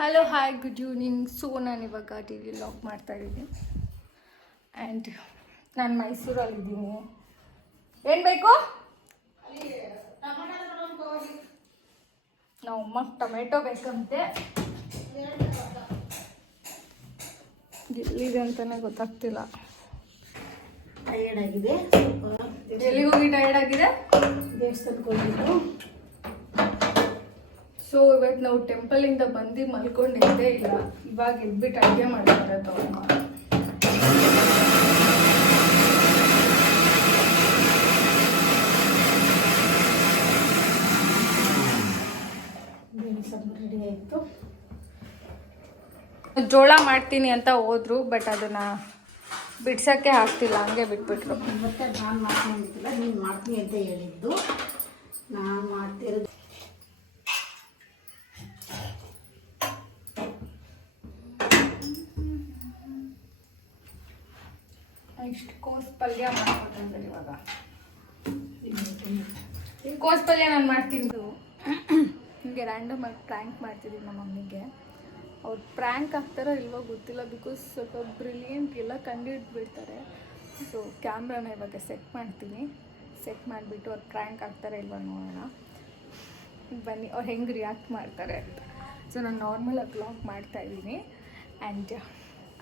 Hello hi good evening. So ನಾನು ಇವಾಗ T V log ಮಾಡ್ತಾಯಿದ್ದೀನಿ ಆ್ಯಂಡ್ ನಾನು ಮೈಸೂರಲ್ಲಿದ್ದೀನಿ. ಏನು ಬೇಕು? ನಮ್ಮಮ್ಮ ಟೊಮೆಟೊ ಬೇಕಂತೆ. ಎಲ್ಲಿದೆ ಅಂತಲೇ ಗೊತ್ತಾಗ್ತಿಲ್ಲ. ಟಯರ್ಡ್ ಆಗಿದೆ. ಎಲ್ಲಿಗೆ ಹೋಗಿ ಟಯರ್ಡ್ ಆಗಿದೆ? ದೇವಸ್ಥಾನಕ್ಕೆ ಹೋಗಿದ್ದು. ಸೊ ಇವತ್ತು ನಾವು ಟೆಂಪಲಿಂದ ಬಂದು ಮಲ್ಕೊಂಡಿದ್ದೇ ಇಲ್ಲ. ಇವಾಗ ಎದ್ಬಿಟ್ಟು ಅಡುಗೆ ಮಾಡ್ತಾರೆ ತಮ್ಮ. ರೆಡಿ ಆಯಿತು. ಜೋಳ ಮಾಡ್ತೀನಿ ಅಂತ ಹೋದ್ರು, ಬಟ್ ಅದನ್ನು ಬಿಡ್ಸೋಕ್ಕೆ ಆಗ್ತಿಲ್ಲ, ಹಂಗೆ ಬಿಟ್ಬಿಟ್ರು. ಮತ್ತೆ ನಾನು ಮಾಡ್ಕೊಂಡಿದ್ದಿಲ್ಲ, ನೀನು ಮಾಡ್ತೀನಿ ಅಂತ ಹೇಳಿದ್ದು. ನಾನು ಮಾಡ್ತಿರೋದು ಇಷ್ಟು ಕೋಸ್ ಪಲ್ಯ ಮಾಡ್ಕೊತಾರೆ. ಇವಾಗ ಕೋಸ್ ಪಲ್ಯ ನಾನು ಮಾಡ್ತೀನಿ. ಹಿಂಗೆ ರ್ಯಾಂಡಮ್ ಆಗಿ ಪ್ರ್ಯಾಂಕ್ ಮಾಡ್ತಿದ್ದೀನಿ ನಮ್ಮ ಮಮ್ಮಿಗೆ. ಅವ್ರು ಪ್ರ್ಯಾಂಕ್ ಆಗ್ತಾರೋ ಇಲ್ವೋ ಗೊತ್ತಿಲ್ಲ, ಬಿಕಾಸ್ ಸ್ವಲ್ಪ ಬ್ರಿಲಿಯಂಟ್ ಎಲ್ಲ ಕಂಡುಹಿಡ್ಬಿಡ್ತಾರೆ. ಸೊ ಕ್ಯಾಮ್ರಾನ ಇವಾಗ ಸೆಟ್ ಮಾಡ್ತೀನಿ. ಸೆಟ್ ಮಾಡಿಬಿಟ್ಟು ಅವ್ರು ಪ್ರ್ಯಾಂಕ್ ಆಗ್ತಾರೆ ಇಲ್ವ ನೋಡೋಣ. ಬನ್ನಿ ಅವ್ರು ಹೆಂಗೆ ರಿಯಾಕ್ಟ್ ಮಾಡ್ತಾರೆ ಅಂತ. ಸೊ ನಾನು ನಾರ್ಮಲಾಗಿ ವ್ಲಾಗ್ ಮಾಡ್ತಾಯಿದ್ದೀನಿ ಆ್ಯಂಡ್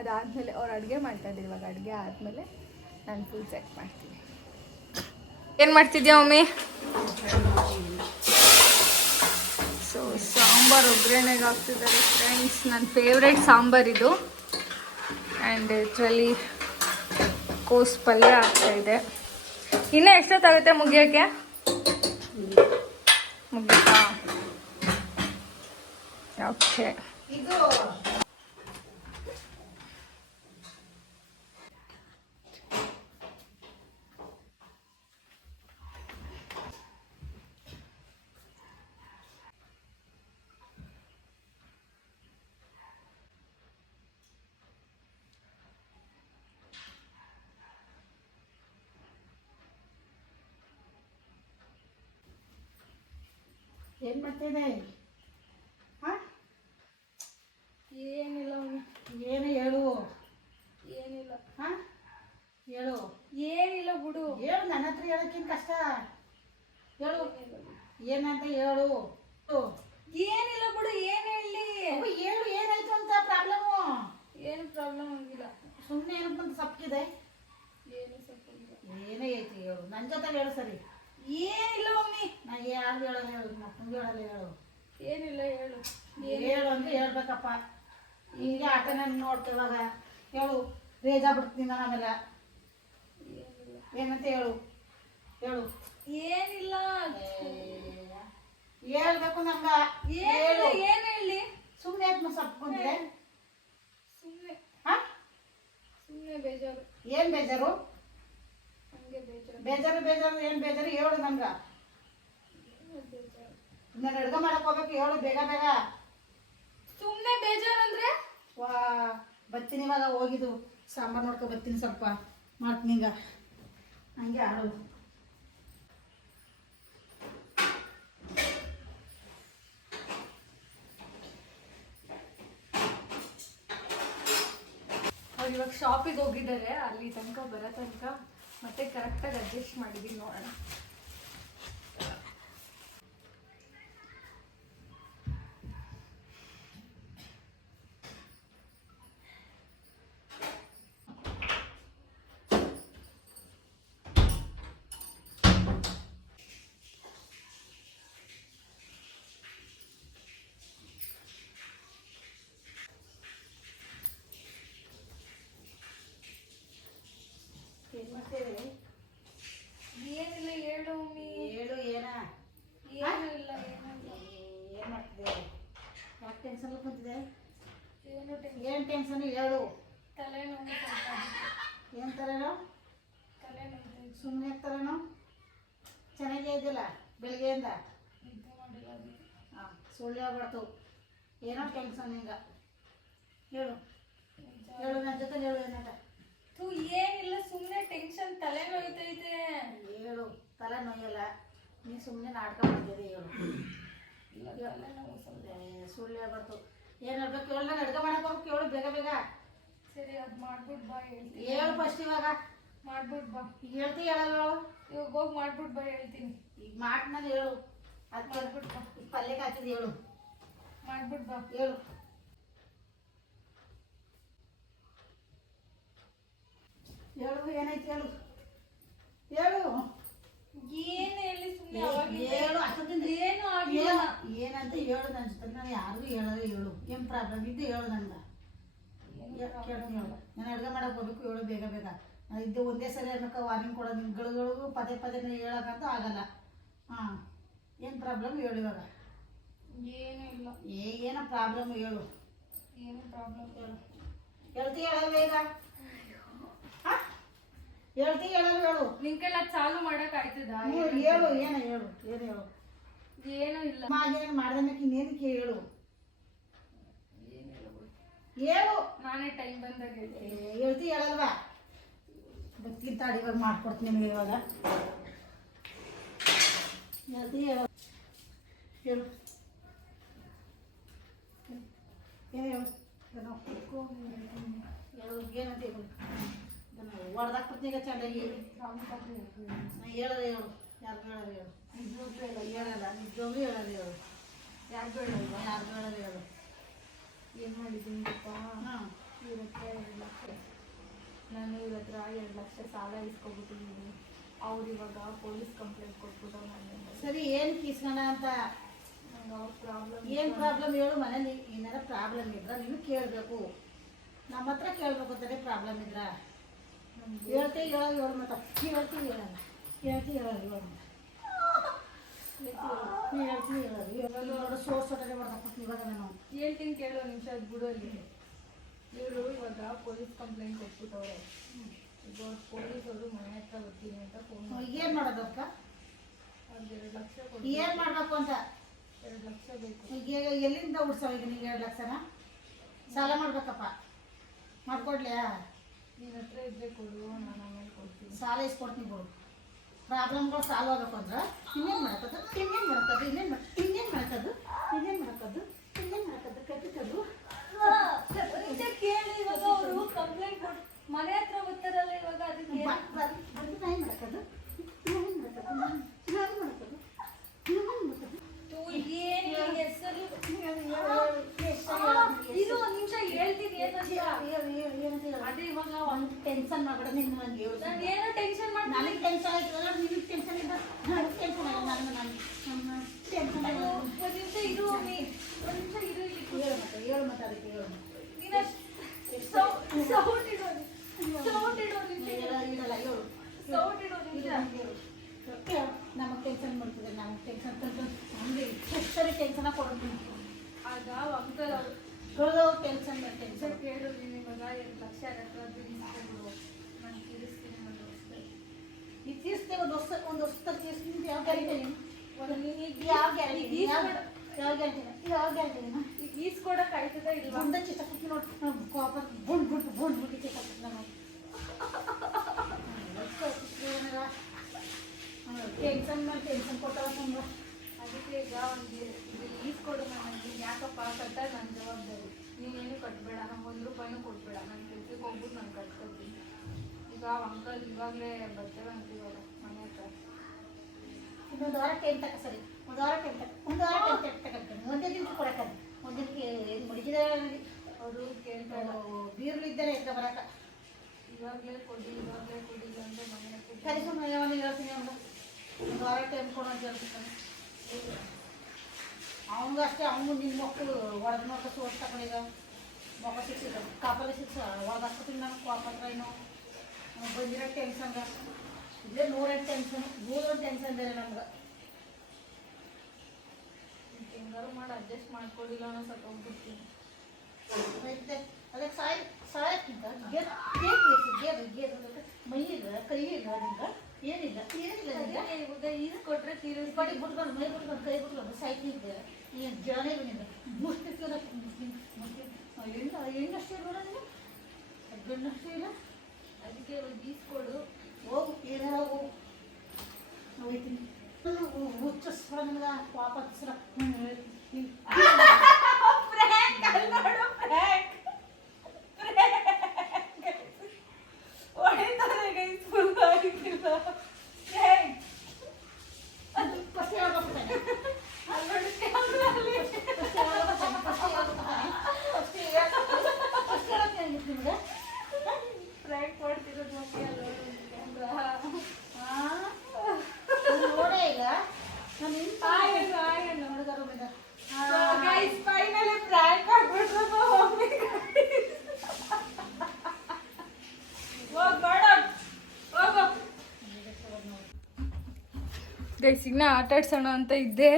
ಅದಾದಮೇಲೆ ಅವ್ರು ಅಡುಗೆ ಮಾಡ್ತಾಯಿದ್ದೀನಿ. ಇವಾಗ ಅಡುಗೆ ಆದಮೇಲೆ ನಾನು ಫುಲ್ ಸೆಟ್ ಮಾಡ್ತೀನಿ. ಏನು ಮಾಡ್ತಿದ್ಯಾ ಮಮ್ಮಿ? ಸೊ ಸಾಂಬಾರು ಒಗ್ಗರಣೆಗೆ ಹಾಕ್ತಿದ್ದಾರೆ ಫ್ರೆಂಡ್ಸ್. ನನ್ನ ಫೇವ್ರೆಟ್ ಸಾಂಬಾರಿದು. ಆ್ಯಂಡ್ ಇದರಲ್ಲಿ ಕೋಸ್ ಪಲ್ಯ ಆಗ್ತಾಯಿದೆ. ಇನ್ನೂ ಎಷ್ಟೊತ್ತಾಗುತ್ತೆ ಮುಗಿಯೋಕ್ಕೆ? ಮುಗಿತಾ? ಓಕೆ. ಏನು ಮಾಡ್ತಿದ್ದೆ? ಹಾಂ, ಏನಿಲ್ಲ ಏನು ಹೇಳು. ಏನಿಲ್ಲ. ಹಾಂ, ಹೇಳು. ಏನಿಲ್ಲ ಬಿಡು. ಹೇಳು, ನನ್ನ ಹತ್ರ ಹೇಳೋಕ್ಕಿಂತ ಕಷ್ಟ. ಹೇಳು, ಏನಂತ ಹೇಳು. ಏನಿಲ್ಲ ಬಿಡು. ಏನು ಹೇಳಿ? ಹೇಳು, ಏನಾಯ್ತು ಅಂತ ಪ್ರಾಬ್ಲಮ್ಮು? ಏನು ಪ್ರಾಬ್ಲಮ್ ಆಗಿಲ್ಲ. ಸುಮ್ಮನೆ ಏನಪ್ಪ ಅಂತ ಸಪ್ಪಗಿದೆ. ಏನು ಸ್ವಲ್ಪ ಏನೇ ಐತಿ ಹೇಳು, ನನ್ನ ಜೊತೆ ಹೇಳು. ಸರಿ, ಏನಿಲ್ಲ ಮಮ್ಮಿ. ನಾನು ಯಾರು ಹೇಳಲ್ಲ, ಹೇಳು. ಮಕ್ಕಳಿಗೆ ಹೇಳಲ್ಲ, ಹೇಳು. ಏನಿಲ್ಲ ಹೇಳು. ಹೇಳು ಅಂದ್ರೆ ಹೇಳ್ಬೇಕಪ್ಪ. ಹಿಂಗೆ ಆಟನ ನೋಡ್ತಿವಾಗ ಹೇಳು. ಬೇಜಾಗ್ಬಿಡ್ತೀನಿ ನಾನು ಆಮೇಲೆ. ಏನಂತ ಹೇಳು, ಹೇಳು. ಏನಿಲ್ಲ ಹೇಳ್ಬೇಕು ನಮ್ಗ. ಹೇಳು. ಏನು ಹೇಳಿ? ಸುಮ್ಮನೆ ಆತ್ಮ ಸಪ್ಕೊಂಡಿದೆ. ಸುಮ್ಮನೆ ಹಾಂ, ಸುಮ್ಮನೆ ಬೇಜಾರು. ಏನು ಬೇಜಾರು? ಹಂಗೆ ಬೇಜಾರು. ಬೇಜಾರು ಬೇಜಾರು ಏನು ಬೇಜಾರು ಹೇಳು ನಮ್ಗೆ. ಬೇಜಾರು. ನಾನು ಅಡ್ಗೆ ಮಾಡಕ್ಕೆ ಹೋಗ್ಬೇಕು, ಹೇಳು ಬೇಗ ಬೇಗ. ಸುಮ್ಮನೆ ಬೇಜಾರು ಅಂದರೆ ವಾ, ಬರ್ತೀನಿ ಇವಾಗ. ಹೋಗಿದ್ದು ಸಾಂಬಾರು ನೋಡ್ಕೊ ಬರ್ತೀನಿ, ಸ್ವಲ್ಪ ಮಾಡ್ತೀನಿ. ಹಿಂಗ ಹಂಗೆ ಆಡು. ಅವ್ರು ಇವಾಗ ಶಾಪಿಗೆ ಹೋಗಿದ್ದಾರೆ. ಅಲ್ಲಿ ತನಕ ಬರೋ ತನಕ ಮತ್ತೆ ಕರೆಕ್ಟಾಗಿ ಅಡ್ಜಸ್ಟ್ ಮಾಡಿದ್ದೀನಿ, ನೋಡೋಣ. ಏನು ಮಾಡ್ತೇವೆ? ಏನಿಲ್ಲ ಹೇಳು ಮಮ್ಮಿ. ಹೇಳು. ಏನ ಏನು ಇಲ್ಲ. ಏನಿಲ್ಲ. ಏನು ಮಾಡ್ತಿದೆ? ಯಾಕೆ ಟೆನ್ಷನ್ ಕೂತಿದೆ? ಏನು ಏನು ಟೆನ್ಷನ್ ಹೇಳು. ತಲೆನೋವು ಸ್ವಲ್ಪ ಆಗಿದೆ. ಏನು ತಲೆನೋವು? ತಲೆನೋವು. ಸುಮ್ಮನೆ ತಲೆನೋವು? ಚೆನ್ನಾಗೇ ಇದೆಯಲ್ಲ ಬೆಳಗ್ಗೆಯಿಂದ? ನಿದ್ದೆ ಮಾಡಿಲ್ಲ ಅದಕ್ಕೆ. ಹಾಂ, ಸುಳ್ಳು ಹೇಳ್ಬಾರ್ದು. ಏನೋ ಟೆನ್ಷನ್ ಹಿಂಗ. ಹೇಳು, ಹೇಳು ನನ್ನ ಜೊತೆ ಹೇಳು. ಏನಂತ? ಏನಿಲ್ಲ, ಸುಮ್ಮನೆ ಟೆನ್ಷನ್, ತಲೆ ನೋಯ್ತೈತೆ. ಹೇಳು. ತಲೆ ನೋಯಲ್ಲ, ನೀ ಸುಮ್ಮನೆ ನಾಟಕ ಮಾಡ್ತಿದ್ದೆ. ಹೇಳು. ಸುಳ್ಳು ಹೇಳ್ಬಾರ್ದು. ಏನು ಹೇಳ್ಬೇಕು ಹೇಳು, ನಾನು ಅಡುಗೆ ಮಾಡಕ್ಕೆ ಹೋಗ್ಬೇಕು ಹೇಳು ಬೇಗ ಬೇಗ. ಸರಿ ಅದು ಮಾಡ್ಬಿಟ್ಟು ಬಾ ಹೇಳ್ತೀನಿ. ಹೇಳು ಫಸ್ಟ್ ಇವಾಗ. ಮಾಡ್ಬಿಟ್ಟು ಬಾ. ಈಗ ಹೇಳ್ತಿ ಹೇಳಲ್ಲ ಹೇಳು. ಇವಾಗ ಹೋಗಿ ಮಾಡ್ಬಿಟ್ಟು ಬಾ ಹೇಳ್ತೀನಿ. ಈಗ ನಾನು ಹೇಳು. ಅದು ಮಾಡ್ಬಿಟ್ಟು ಬಾ. ಈಗ ಪಲ್ಯಕ್ಕೆ ಹಾಕಿದ್ದು ಹೇಳು. ಮಾಡ್ಬಿಟ್ಟು ಬಾ. ಹೇಳು. ಹೇಳು ಏನಾಯ್ತು ಹೇಳು. ಹೇಳು. ಏನು ಹೇಳಿ ಸುಮ್ಮನೆ ಅವಾಗಿಂದ ಹೇಳು ಅಷ್ಟೊತ್ತಿಂದ ಏನು ಆಗಿಲ್ಲ. ಏನಂತ ಹೇಳು ನನ್ನ ಜೊತೆ. ನಾನು ಯಾರಿಗೂ ಹೇಳೋದು ಹೇಳು. ಏನು ಪ್ರಾಬ್ಲಮ್ ಇದ್ದು ಹೇಳು ನನಗೆ. ಕೇಳ್ತೀನಿ ಹೇಳು. ನಾನು ಅಡುಗೆ ಮಾಡಕ್ಕೆ ಹೋಗ್ಬೇಕು ಹೇಳು ಬೇಗ ಬೇಗ. ನಾನು ಇದ್ದು ಒಂದೇ ಸರಿ ಅನ್ನೋಕೆ ವಾರ್ನಿಂಗ್ ಕೊಡೋದು ನಿಮ್ಗಳಿಗೂ ಪದೇ ಪದೇ ಹೇಳೋಕ್ಕಂತೂ ಆಗಲ್ಲ. ಹಾಂ ಏನು ಪ್ರಾಬ್ಲಮ್ ಹೇಳು ಇವಾಗ. ಏನೂ ಇಲ್ಲ. ಏನೋ ಪ್ರಾಬ್ಲಮ್ ಹೇಳು. ಏನು ಪ್ರಾಬ್ಲಮ್ ಹೇಳು. ಹೇಳ್ತಿ ಹೇಳಲ್ಲ ಬೇಗ. ಹಾಂ ಹೇಳ್ತಿ ಹೇಳಲ್ಲ ಹೇಳು. ನಿನ್ ಕೈಲಿ ಅದು ಚಾಲು ಮಾಡಕ್ ಆಯ್ತದ? ಹೇಳು ಏನು ಹೇಳು. ಏನು ಹೇಳು. ಏನೂ ಇಲ್ಲ. ಏನು ಮಾಡ್ದನ್ನಕ್ಕೆ ಇನ್ನೇನಕ್ಕೆ ಹೇಳು. ಹೇಳು. ನಾನೇ ಟೈಮ್ ಬಂದಾಗ ಹೇಳ್ತೀನಿ. ಹೇಳ್ತಿ ಹೇಳಲ್ವಾ. ಬರ್ತೀನಿ ತಾಡಿ ಇವಾಗ ಮಾಡ್ಕೊಡ್ತೀನಿ ನಿಮಗೆ ಇವಾಗ. ಹೇಳ್ತಿ ಹೇಳು. ಹೇಳು. ಏನು ಹೇಳು. ಹೇಳು ಏನಂತ ಹೇಳು. ಹೊಡೆದಾಕ್ಬಿಡ್ತೀನಿ ಈಗ ಚೆನ್ನಾಗಿ. ನಾನು ಹೇಳೋದು ಹೇಳು. ಯಾರಿಗೂ ಹೇಳೋದು ಹೇಳು. ಹೇಳಲ್ಲ ನಿಜವಾಗ್ಲೂ ಹೇಳೋದು ಹೇಳು. ಯಾರಿಗೂ ಹೇಳಲ್ವಾ? ಯಾರಿಗೂ ಹೇಳೋದು ಹೇಳು. ಏನು ಮಾಡಿದ್ದೀನಿ ಗೊತ್ತಾ? ಹಾಂ ಇವ್ರ ಹತ್ರ 2 ಲಕ್ಷ, ನಾನು ಇವ್ರ ಹತ್ರ 2 ಲಕ್ಷ ಸಾಲ ಇಸ್ಕೊಬಿಟ್ಟಿದ್ದೀನಿ. ಅವ್ರು ಇವಾಗ ಪೊಲೀಸ್ ಕಂಪ್ಲೇಂಟ್ ಕೊಟ್ಬಿಟ್ಟು ನಾನು ಸರಿ ಏನು ಕಿಸ್ಕೊಂಡ ಅಂತ. ನಂಗೆ ಅವ್ರ ಪ್ರಾಬ್ಲಮ್ ಏನು ಪ್ರಾಬ್ಲಮ್ ಹೇಳು. ಮನೇಲಿ ಏನಾರ ಪ್ರಾಬ್ಲಮ್ ಇದ್ರೆ ನೀವು ಕೇಳಬೇಕು. ನಮ್ಮ ಹತ್ರ ಕೇಳಬೇಕು ಅಂತಾನೆ ಪ್ರಾಬ್ಲಮ್ ಇದ್ರೆ ಹೇಳ್ತೀವಿ ಹೇಳೋದು ಹೇಳು. ಮತ್ತೆ ಹೇಳ್ತೀವಿ ಹೇಳಲ್ಲ. ಹೇಳ್ತೀವಿ ಹೇಳೋದು ಹೇಳು. ಹೇಳ್ತೀವಿ ಹೇಳೋದು ಹೇಳೋದು ನೋಡು. ಸೋಟನೆ ಮಾಡ್ಕೊಂಡು ಇವಾಗ ನಾನು ಹೇಳ್ತೀನಿ ಕೇಳೋ ನಿಮಿಷ ಅದು ಬಿಡೋಲ್ಲಿ. ಇವರು ಇವಾಗ ಪೊಲೀಸ್ ಕಂಪ್ಲೇಂಟ್ ಕೊಟ್ಬಿಟ್ಟವ್ರೆ. ಈಗ ಪೊಲೀಸವರು ಮನೆ ಹತ್ರ ಬರ್ತೀನಿ ಅಂತ ಫೋನ್ ಮಾಡಿ. ಏನು ಮಾಡೋದು ಅಕ್ಕ. ಅವ್ರಿಗೆ 2 ಲಕ್ಷ ಏನು ಮಾಡಬೇಕು ಅಂತ. 2 ಲಕ್ಷ ಬೇಕು. ಈಗ ಎಲ್ಲಿಂದ ಉಡ್ಸೋ ಈಗ ನಿಂಗೆ 2 ಲಕ್ಷನ ಸಾಲ ಮಾಡ್ಬೇಕಪ್ಪ. ಮಾಡ್ಕೊಡ್ಲಿಯಾ. ನಿನ್ನ ಹತ್ರ ಇದ್ರೆ ಕೊಡು, ನಾನು ಆಮೇಲೆ ಕೊಡ್ತೀನಿ. ಸಾಲ ಇಸ್ಕೊಡ್ತೀನಿ ಬಿಡು. ಪ್ರಾಬ್ಲಮ್ಗಳು ಸಾಲ್ವ್ ಆಗಬೇಕು ಅಂದ್ರೆ ಇನ್ನೇನು ಮಾಡ್ಕೋದು. ಇನ್ನೇನು ಮಾಡ್ಕೋದು. ಇನ್ನೇನು ಮಾಡ್ಕೋದು. ಕಟ್ಟಿಕೋದು. ಕೇಳಿ ಇವಾಗ ಅವರು ಕಂಪ್ಲೇಂಟ್ ಕೊಟ್ಟು ಮನೆ ಹತ್ರ ಬರ್ತಾರಲ್ಲ ಇವಾಗ ಅದಕ್ಕೆ ಬಂದು ನಾನು ಮಾಡ್ಕೋದು. ಇದು ಒಂದು ನಿಮಿಷ ಹೇಳ್ತೀನಿ ಏನಂತ. ಅದೇ ಇವಾಗ ಒಂದು ಟೆನ್ಷನ್ ಮಾಡ್ಬೇಡ. ನಿನ್ನ ನನಗೆ ಹೇಳು. ನಾನು ಏನೋ ಟೆನ್ಷನ್ ಮಾಡಿ ನನಗೆ ಟೆನ್ಷನ್ ಆಯ್ತಲ್ಲ. ನಿನಗೆ ಟೆನ್ಷನ್ ಇಲ್ಲ. ನನಗೆ ಟೆನ್ಷನ್ ಆಗಿದೆ. ನಾನು ಟೆನ್ಷನ್ ಆಗಿದೆ. ಒಂದು ನಿಮಿಷ ಇರು ಮಮ್ಮಿ, ಒಂದು ನಿಮಿಷ ಇರು ಇಲ್ಲಿ. ಹೇಳು ಮತ್ತೆ ಅದಕ್ಕೆ ಹೇಳು. ನೀನು ಸೌಂಡ್ ಇಡೋ ನಿಮಿಷ. ಇಡಲ್ಲ ಹೇಳು. ಸೌಂಡ್ ಇಡೋ ನಿಮಿಷ. ನಮಗೆ ಟೆನ್ಷನ್ ಮಾಡ್ತಿದೆ. ನಮಗೆ ಟೆನ್ಷನ್ ನಮಗೆ ಸರಿ ಟೆನ್ಷನ್ ಕೊಡ್ತೀನಿ. ಆಗ ಅಂಕಲ್ ಅವರು ಕೊಡೋದು ಟೆನ್ಷನ್ ಕೇಳು. ನೀನು ಇವಾಗ 2 ಲಕ್ಷ ಹತ್ರ ಇಸ್ಕೊಂಡ್ಬಿಡು, ನಾನು ತೀರಿಸ್ತೀನಿ. ಈಗ ತೀರಿಸ್ತೇವೆ. ಒಂದು ವರ್ಷ ತೀರಿಸ್ತೀನಿ. ಯಾವ ಗ್ಯಾರಂಟಿ ನೀನು? ಯಾವ ಗ್ಯಾರಂಟಿ? ಈಗ ಈಸ್ಕೊಡಕ್ ಆಯ್ತದ ಇಲ್ವಾ? ಒಂದ ಚಿಕ್ಕಿ ನೋಡಿ ಕೋಪ ಬುಂಡ್ ಚಿಕ್ಕಿ ನಾನು ಟೆನ್ಷನ್ ಕೊಟ್ಟವ ತುಂಬ. ಅದಕ್ಕೆ ಈಗ ಒಂದು ಈಸ್ಕೊಡು ನನಗೆ. ಯಾಕಪ್ಪ ಕಟ್ಟ ನನ್ನ ಜವಾಬ್ದಾರಿ. ನೀನೇನು ಕಟ್ಬೇಡ, ನಂಗೆ 1 ರೂಪಾಯಿನೂ ಕೊಟ್ಬೇಡ. ನಾನು ಕೆಲ್ಸಕ್ಕೆ ಹೋಗ್ಬಿಟ್ಟು ನಾನು ಕಟ್ಕೊತೀನಿ. ಈಗ ಅಂಕಲ್ ಇವಾಗಲೇ ಬರ್ತೇವೆ ಅಂತ ಇವಾಗ ಮನೆ ಹತ್ರ. ಇನ್ನೊಂದು ವಾರ ಟೈಮ್ ತಕ ಸರಿ. ಒಂದು ವಾರ ಟೈಮ್ ತಗೊಂಡ್ತೀನಿ. ಒಂದೇ ದಿನ ಕೊಡಕ್ಕೆ ಒಂದಿನಕ್ಕೆ ಏನು ಮುಡಿಗಿದ ಅವರು ಕೇಳ್ತಾರೆ. ಬೀರ್ಲಿದ್ದಾರೆ ಎತ್ತ ಬರಕ. ಇವಾಗಲೇ ಕೊಡಿ ಅಂದರೆ ಮನೆ ಹತ್ರ ಕರಿಸು ಯಾವನಿಗೆ ಹೇಳ್ತೀನಿ. ಅವ್ನು ಒಂದು ವಾರ ಟೈಮ್ ಕೊಡು ಅಂತ ಹೇಳ್ತೀನಿ. ಅವನಿಗೂ ಅಷ್ಟೇ. ಅವನು ನಿನ್ನ ಮಕ್ಕಳು ಹೊಡೆದ ನೋಡ್ಕ ಸೋಟ್ ತಗೊಂಡೀಗ ಮೊಕ್ಕ ಸಿಕ್ಸಿದ ಕಾಪಲ್ಲಿ ಸಿಕ್ಸ ಹೊಡೆದು ಹಾಕ್ತೀನಿ. ನಾನು ಕೋಪತ್ರ ಏನೋ ಬಂದಿರೋ ಟೆನ್ಷನ್ಗೆ ಇಲ್ಲೇ 100 ಟೆನ್ಷನ್ 100 ಟೆನ್ಷನ್ ಬೇರೆ ನಮ್ಗೆ. ಹೆಂಗಾರು ಮಾಡಿ ಅಡ್ಜಸ್ಟ್ ಮಾಡ್ಕೊಡಿಲ್ಲ ಅನ್ನೋ ಸತ್ತೋಗ್ಬಿಡ್ತೀನಿ. ಅದಕ್ಕೆ ಸಾಯಕ್ಕಿಂತ ಗೇರು ಮೈ ಇಲ್ಲ, ಕೈ ಇಲ್ಲ, ನಿಂಗೆ ಏನಿಲ್ಲ ನಿಂಗೆ. ಇವಾಗ ಈಸ್ಕೊಟ್ರೆ ಬಡಿ ಬಿಟ್ಕೊಂಡು ಮೈ ಬಿಟ್ಕೊಂಡು ಕೈ ಬಿಟ್ಕೊಂಡು ಸಾಯ್ತಿದ್ದೆ. ಏನು ಜ್ಞಾನ ಬಂದಿದ್ದ ಮುಷ್ಟಿ ಹೆಣ್ಣಷ್ಟೇ ಇಲ್ಲ ನೀನು. ಗಣ್ಣಷ್ಟೇ ಇಲ್ಲ. ಅದಕ್ಕೆ ಇವಾಗ ಈಸ್ಕೊಡು. ಹೋಗು ಏನಾರ ಹೋಗು. ಹೋಗ್ತೀನಿ. ಹುಚ್ಚಿಸ್ಬಿಡ ನಿಮ್ಗೆ ವಾಪಸ್ ಅಲ್ಲ ಗೈಸ್ ಇನ್ನ ಆಟ ಆಡ್ಸೋಣ ಅಂತ ಇದ್ದೆ,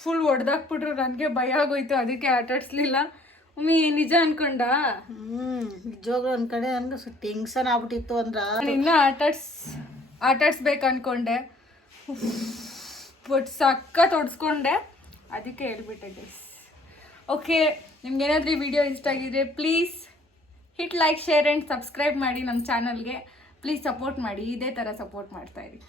ಫುಲ್ ಹೊಡೆದಾಕ್ಬಿಟ್ರು. ನನಗೆ ಭಯ ಆಗೋಯ್ತು, ಅದಕ್ಕೆ ಆಟ ಆಡಿಸ್ಲಿಲ್ಲ. ಮಮ್ಮಿ ನಿಜ ಅನ್ಕೊಂಡ? ನಿಜವಾಗ್ಲೂ ಒಂದು ಕಡೆ ನನಗೆ ಟೆನ್ಷನ್ ಆಗ್ಬಿಟ್ಟಿತ್ತು ಅಂದ್ರೆ ನಾನು ಇನ್ನೂ ಆಟಾಡ್ಸ್ಬೇಕು ಅನ್ಕೊಂಡೆ, ಬಟ್ ಸಖತ್ ಹೊಡ್ಸ್ಕೊಂಡೆ, ಅದಕ್ಕೆ ಹೇಳ್ಬಿಟ್ಟೆ ಗೈಸ್. ಓಕೆ, ನಿಮ್ಗೇನಾದ್ರೂ ಈ ವಿಡಿಯೋ ಇಷ್ಟ ಆಗಿದ್ರೆ please hit like, share and subscribe ಮಾಡಿ ನಮ್ಮ ಚಾನಲ್ಗೆ. ಪ್ಲೀಸ್ ಸಪೋರ್ಟ್ ಮಾಡಿ, ಇದೇ ಥರ ಸಪೋರ್ಟ್ ಮಾಡ್ತಾಯಿರಿ.